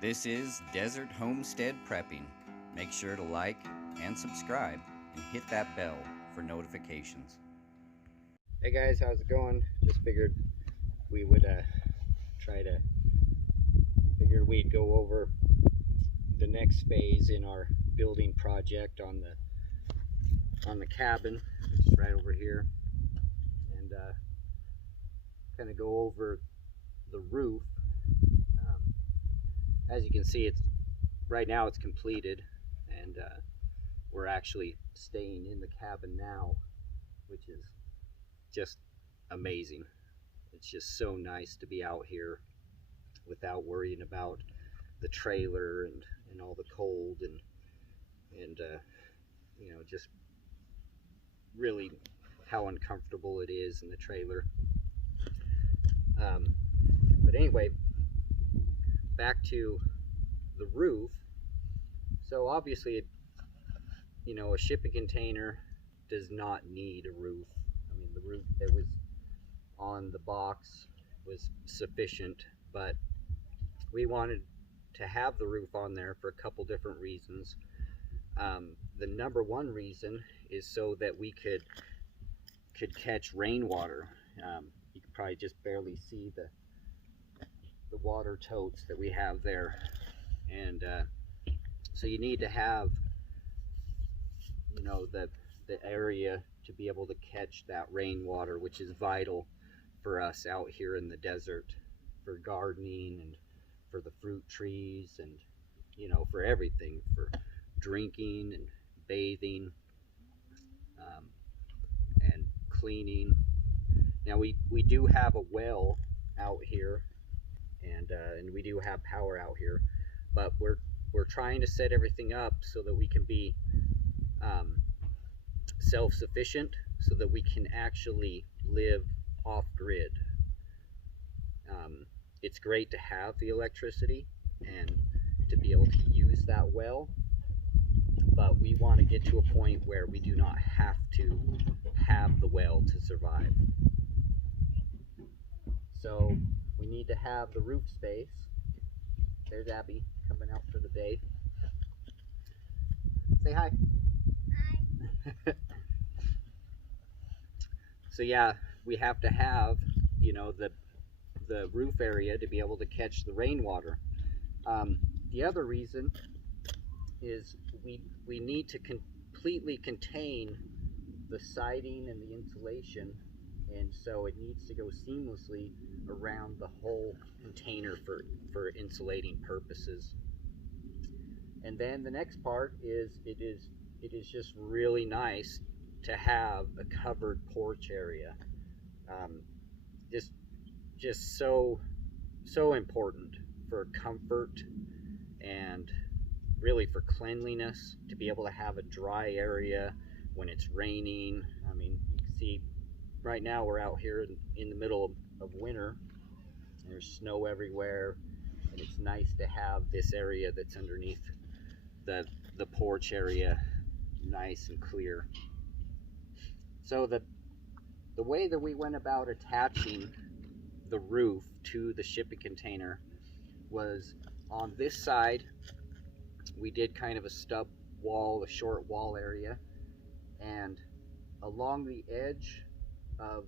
This is Desert Homestead Prepping. Make sure to like and subscribe and hit that bell for notifications. Hey guys, how's it going? Just figured we would figured we'd go over the next phase in our building project on the cabin, which is right over here, and kind of go over the roof. As you can see, it's right now it's completed, and we're actually staying in the cabin now, which is just amazing. It's just so nice to be out here without worrying about the trailer and all the cold and you know, just really how uncomfortable it is in the trailer. But anyway, back to the roof. So obviously, you know, a shipping container does not need a roof. I mean, the roof that was on the box was sufficient, but we wanted to have the roof on there for a couple different reasons. The number one reason is so that we could catch rainwater. You could probably just barely see the water totes that we have there, and so you need to have, you know, the area to be able to catch that rainwater, which is vital for us out here in the desert, for gardening and for the fruit trees, and you know, for everything, for drinking and bathing, and cleaning. Now we do have a well out here, and we do have power out here, but we're trying to set everything up so that we can be self-sufficient, so that we can actually live off-grid. It's great to have the electricity and to be able to use that well, but we want to get to a point where we do not have to have the well to survive. So we need to have the roof space. There's Abby coming out for the day. Say hi. Hi. So yeah, we have to have, you know, the roof area to be able to catch the rainwater. The other reason is we need to completely contain the siding and the insulation, and so it needs to go seamlessly around the whole container for insulating purposes. And then the next part is it is just really nice to have a covered porch area. Just so important for comfort and really for cleanliness, to be able to have a dry area when it's raining. I mean, you can see right now we're out here in the middle of winter. There's snow everywhere, and it's nice to have this area that's underneath the porch area nice and clear. So the way that we went about attaching the roof to the shipping container was, on this side we did kind of a stub wall, a short wall area, and along the edge of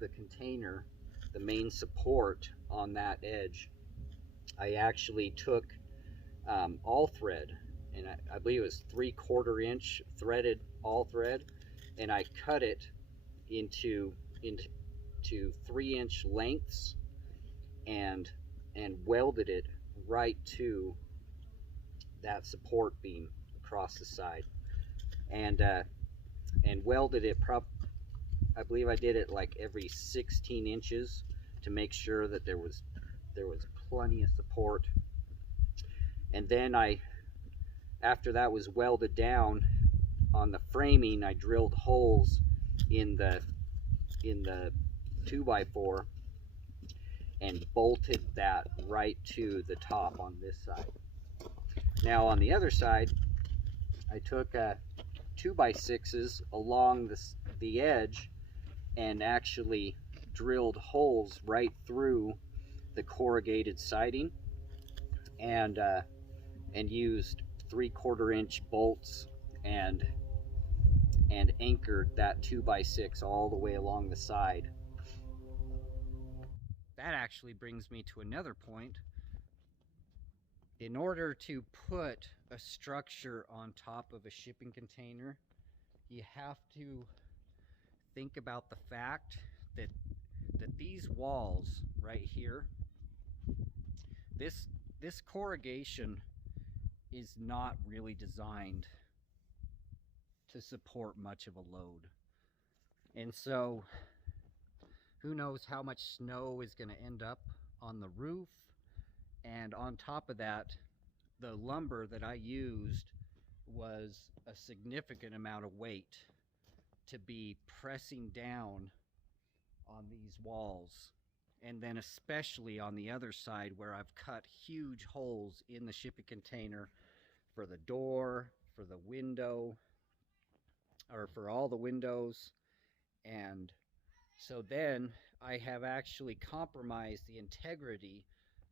the container, the main support on that edge, I actually took all thread, and I believe it was 3/4 inch threaded all thread, and I cut it into 3-inch lengths and welded it right to that support beam across the side, and welded it I believe I did it like every 16 inches to make sure that there was plenty of support. And then after that was welded down on the framing, I drilled holes in the 2x4 and bolted that right to the top on this side. Now on the other side, I took 2x6s along the edge and actually drilled holes right through the corrugated siding and used 3/4 inch bolts and anchored that 2x6 all the way along the side. That actually brings me to another point. In order to put a structure on top of a shipping container, you have to think about the fact that these walls right here, this corrugation is not really designed to support much of a load. And so who knows how much snow is going to end up on the roof. And on top of that, the lumber that I used was a significant amount of weight to be pressing down on these walls. And then especially on the other side where I've cut huge holes in the shipping container for the door, for the window, or for all the windows. And so then I have actually compromised the integrity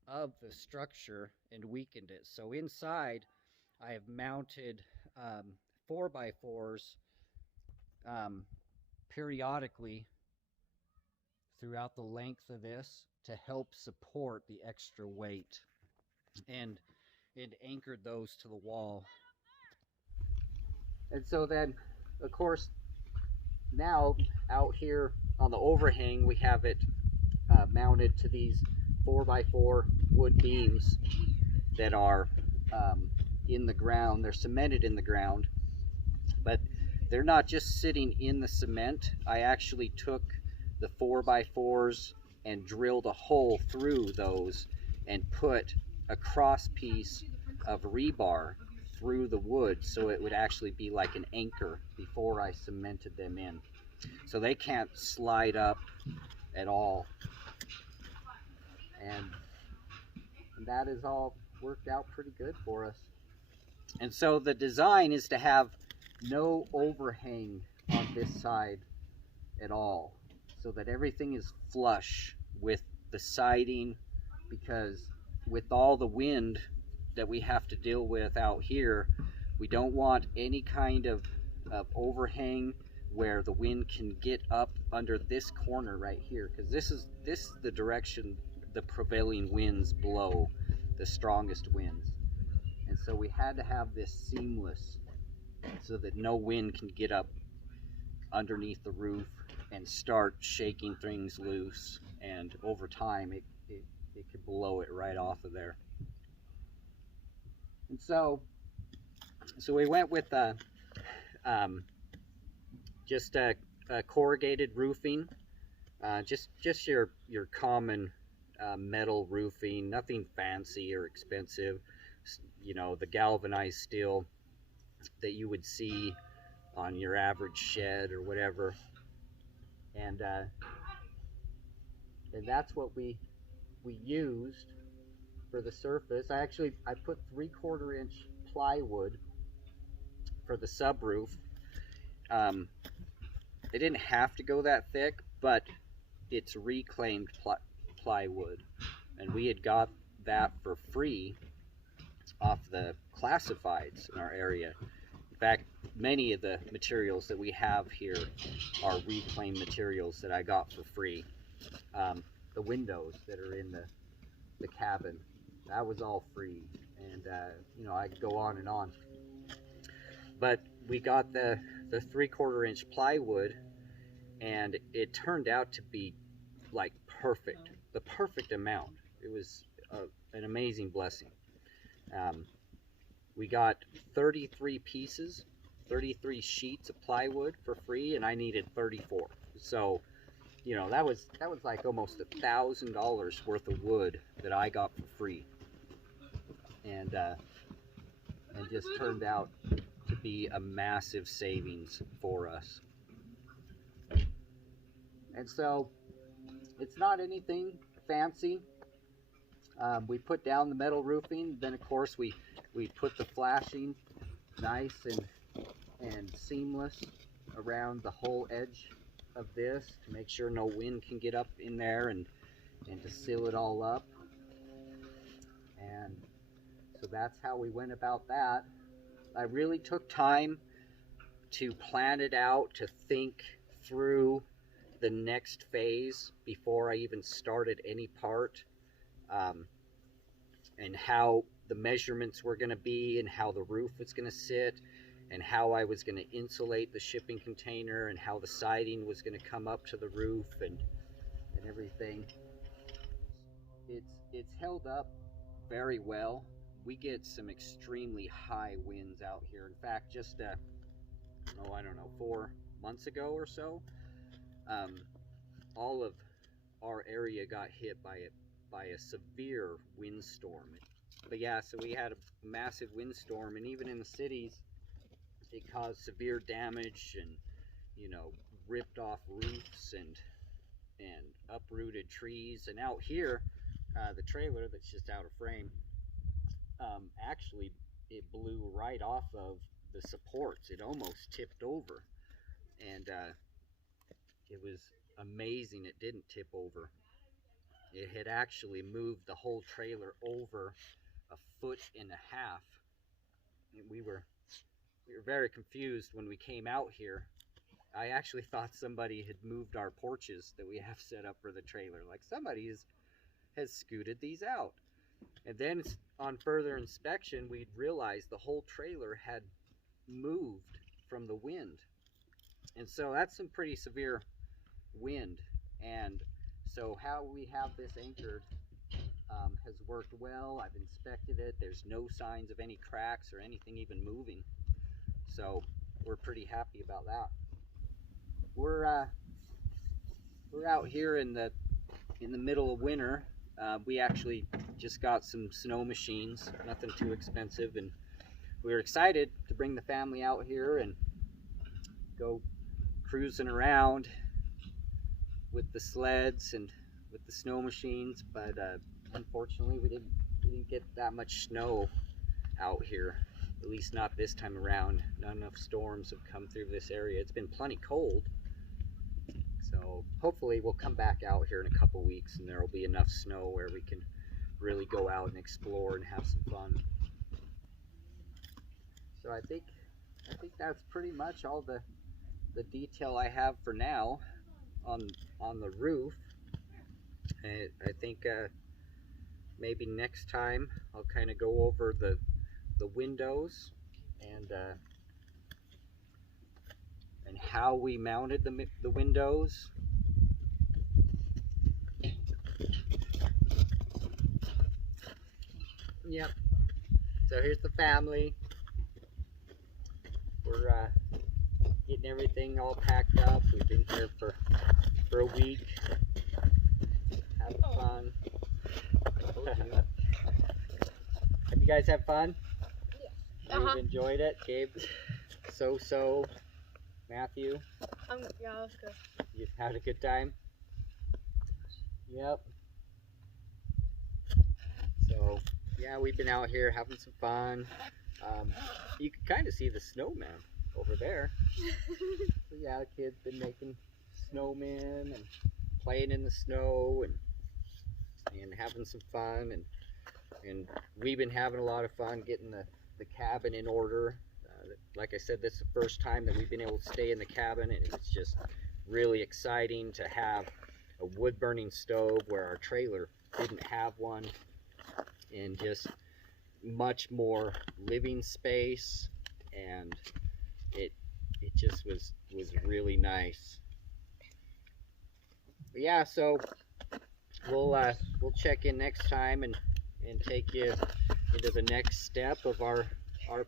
of the structure and weakened it. So inside I have mounted 4x4s periodically throughout the length of this to help support the extra weight, and anchored those to the wall. And so then, of course, now out here on the overhang, we have it mounted to these 4x4 wood beams that are in the ground. They're cemented in the ground, but they're not just sitting in the cement. I actually took the 4x4s and drilled a hole through those and put a cross piece of rebar through the wood, so it would actually be like an anchor before I cemented them in. So they can't slide up at all. And that has all worked out pretty good for us. And so the design is to have no overhang on this side at all, so that everything is flush with the siding, because with all the wind that we have to deal with out here, we don't want any kind of overhang where the wind can get up under this corner right here, because this is the direction the prevailing winds blow, the strongest winds. And so we had to have this seamless so that no wind can get up underneath the roof and start shaking things loose, and over time it could blow it right off of there. And so we went with just a corrugated roofing, just your common metal roofing, nothing fancy or expensive. You know, the galvanized steel that you would see on your average shed or whatever. And that's what we used for the surface. I put 3/4 inch plywood for the subroof. It didn't have to go that thick, but it's reclaimed plywood, and we had got that for free off the classifieds in our area. In fact, many of the materials that we have here are reclaimed materials that I got for free. The windows that are in the cabin, that was all free. And you know, I could go on and on. But we got the 3/4 inch plywood, and it turned out to be like perfect, the perfect amount. It was an amazing blessing. We got 33 pieces, 33 sheets of plywood for free, and I needed 34. So, you know, that was like almost $1,000 worth of wood that I got for free, and just turned out to be a massive savings for us. And so it's not anything fancy. We put down the metal roofing, then of course we put the flashing nice and seamless around the whole edge of this to make sure no wind can get up in there, and to seal it all up. And So that's how we went about that. I really took time to plan it out, to think through the next phase before I even started any part, and how the measurements were going to be, and how the roof was going to sit, and how I was going to insulate the shipping container, and how the siding was going to come up to the roof, and everything. It's held up very well. We get some extremely high winds out here. In fact, just I don't know, 4 months ago or so, all of our area got hit by a severe windstorm. But yeah, so we had a massive windstorm, and even in the cities, it caused severe damage, and ripped off roofs and uprooted trees. And out here, the trailer that's just out of frame, actually it blew right off of the supports. It almost tipped over, and it was amazing it didn't tip over. It had actually moved the whole trailer over 1.5 feet. We were very confused when we came out here. I actually thought somebody had moved our porches that we have set up for the trailer. Like, somebody has scooted these out. And then on further inspection, we'd realized the whole trailer had moved from the wind. And so that's some pretty severe wind. And so how we have this anchored has worked well. I've inspected it. There's no signs of any cracks or anything even moving. So we're pretty happy about that. We're out here in the middle of winter. We actually just got some snow machines, nothing too expensive, and we were excited to bring the family out here and go cruising around with the sleds and with the snow machines. But unfortunately, we didn't get that much snow out here, at least not this time around. Not enough storms have come through this area. It's been plenty cold, so hopefully we'll come back out here in a couple weeks and there will be enough snow where we can really go out and explore and have some fun. So I think that's pretty much all the detail I have for now on the roof. And I think maybe next time I'll kind of go over the windows and how we mounted the windows. Yep. So here's the family. We're getting everything all packed up. We've been here for a week, having fun. Have you guys had fun? Yeah. You've enjoyed it? Gabe, so Matthew? Yeah, that was good. You've had a good time? Yep. So, yeah, we've been out here having some fun. You can kind of see the snowman over there. So, yeah, the kids been making snowmen and playing in the snow and having some fun. And we've been having a lot of fun getting the cabin in order. Like I said, this is the first time that we've been able to stay in the cabin, and it's just really exciting to have a wood burning stove where our trailer didn't have one, and just much more living space, and it just was really nice. But yeah, so we'll check in next time and take you into the next step of our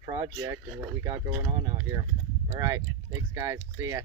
project and what we got going on out here. All right, thanks guys, see ya.